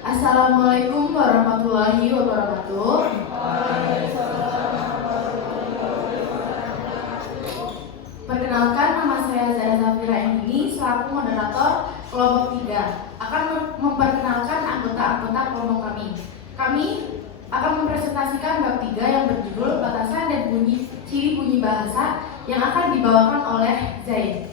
Assalamualaikum warahmatullahi wabarakatuh. Perkenalkan, nama saya Zahra Zafira ini selaku moderator kelompok 3 akan memperkenalkan anggota-anggota kelompok kami. Kami akan mempresentasikan bab 3 yang berjudul batasan dan ciri bunyi bahasa yang akan dibawakan oleh Zaid.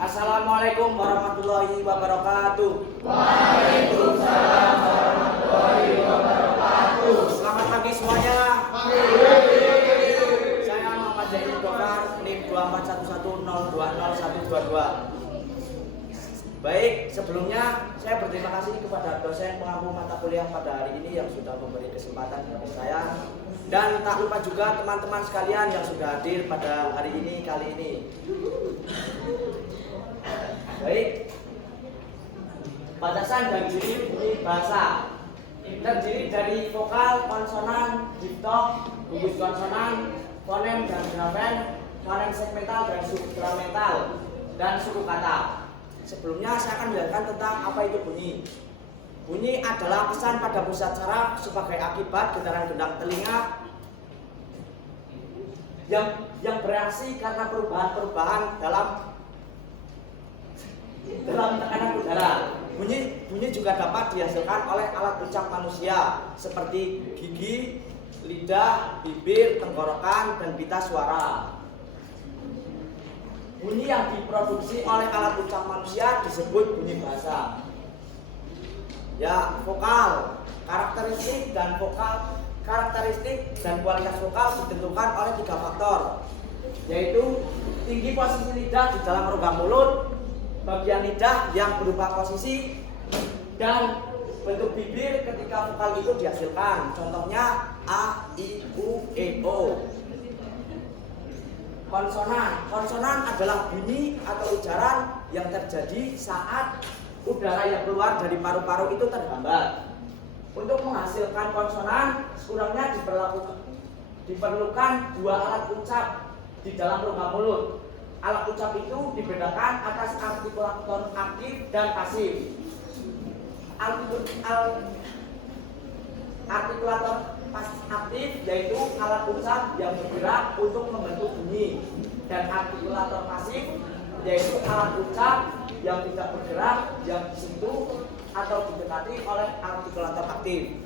Assalamualaikum warahmatullahi wabarakatuh. Waalaikumsalam warahmatullahi wabarakatuh. Selamat pagi semuanya. Saya Muhammad Zaid Dokar, NIM 24110202122. Baik, sebelumnya saya berterima kasih kepada dosen pengampu mata kuliah pada hari ini yang sudah memberi kesempatan kepada saya, dan tak lupa juga teman-teman sekalian yang sudah hadir pada hari ini kali ini. Baik, batasan dan ciri bunyi bahasa terdiri dari vokal, konsonan, diftong, gugus konsonan, fonem dan grafen, fonem segmental dan supramental, dan suku kata. Sebelumnya saya akan menjelaskan tentang apa itu bunyi. Bunyi adalah pesan pada pusat saraf sebagai akibat getaran gendang telinga yang bereaksi karena perubahan-perubahan dalam tekanan udara. Bunyi juga dapat dihasilkan oleh alat ucap manusia seperti gigi, lidah, bibir, tenggorokan, dan pita suara. Bunyi yang diproduksi oleh alat ucap manusia disebut bunyi bahasa. Ya, vokal, karakteristik dan kualitas vokal ditentukan oleh 3 faktor, yaitu tinggi posisi lidah di dalam rongga mulut, bagian lidah yang berubah posisi, dan bentuk bibir ketika vokal itu dihasilkan. Contohnya A, I, U, E, O. Konsonan adalah bunyi atau ujaran yang terjadi saat udara yang keluar dari paru-paru itu terhambat. Untuk menghasilkan konsonan, sekurangnya diperlukan 2 alat ucap di dalam rongga mulut. Alat ucap itu dibedakan atas artikulator aktif dan pasif. Artikulator aktif yaitu alat ucap yang bergerak untuk membentuk bunyi, dan artikulator pasif yaitu alat ucap yang tidak bergerak, yang disentuh atau didekati oleh artikulator aktif.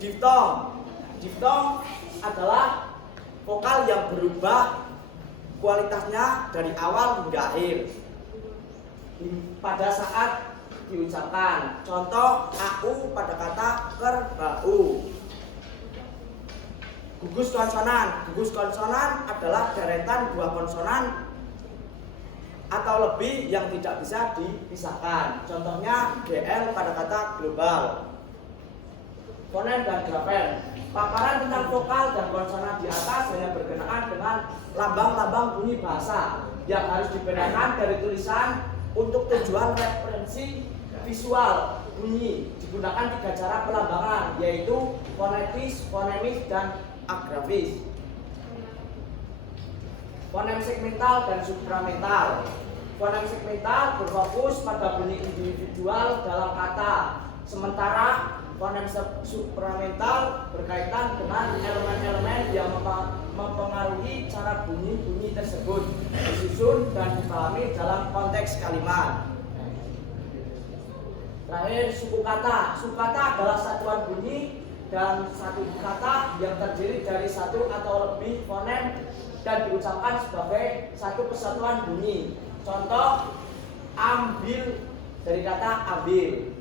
Diftong adalah vokal yang berubah kualitasnya dari awal hingga akhir pada saat diucapkan. Contoh AU pada kata kerbau. Gugus konsonan adalah deretan 2 konsonan atau lebih yang tidak bisa dipisahkan. Contohnya GL pada kata global. Fonem dan grafen. Paparan tentang vokal dan konsonan di atas hanya berkenaan dengan lambang-lambang bunyi bahasa yang harus dibedakan dari tulisan. Untuk tujuan referensi visual bunyi digunakan 3 cara pelambangan, yaitu fonetis, fonemis, dan agrafis. Fonem segmental dan supramental. Fonem segmental berfokus pada bunyi individual dalam kata, sementara fonem supramental berkaitan dengan elemen-elemen yang mempengaruhi cara bunyi-bunyi tersebut disusun dan dipahami dalam konteks kalimat. Terakhir, suku kata. Suku kata adalah satuan bunyi dan satu kata yang terdiri dari 1 atau lebih fonem dan diucapkan sebagai satu kesatuan bunyi. Contoh, ambil dari kata ambil.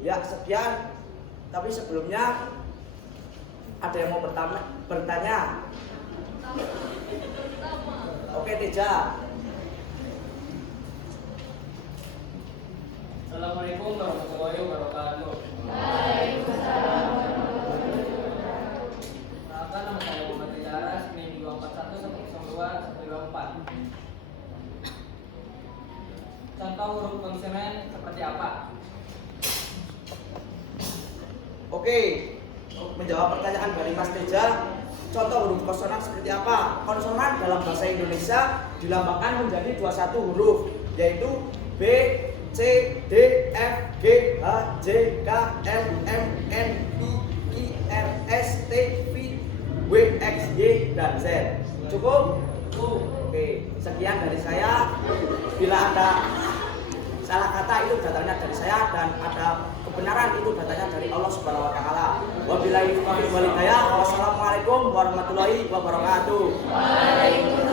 Ya, sekian. Tapi sebelumnya ada yang mau bertanya? Oke, Teja. Assalamualaikum warahmatullahi wabarakatuh. Waalaikumsalam. Perkenalkan, nama saya Muhammad Teja, NIM 241102124. contoh huruf konsonan seperti apa? Oke, menjawab pertanyaan dari Mas Teja, contoh huruf konsonan seperti apa? Konsonan dalam bahasa Indonesia dilambangkan menjadi 21 huruf, yaitu B, C, D, F, G, H, J, K, L, M, N, I, R, S, T, V, W, X, Y, dan Z. Cukup? Oke, sekian dari saya. Bila ada salah kata itu datangnya dari saya, dan ada kebenaran itu datangnya dari Allah Subhanahu wa taala. Wabillahi taufiq wal hidayah. Wassalamualaikum warahmatullahi wabarakatuh. Waalaikumsalam.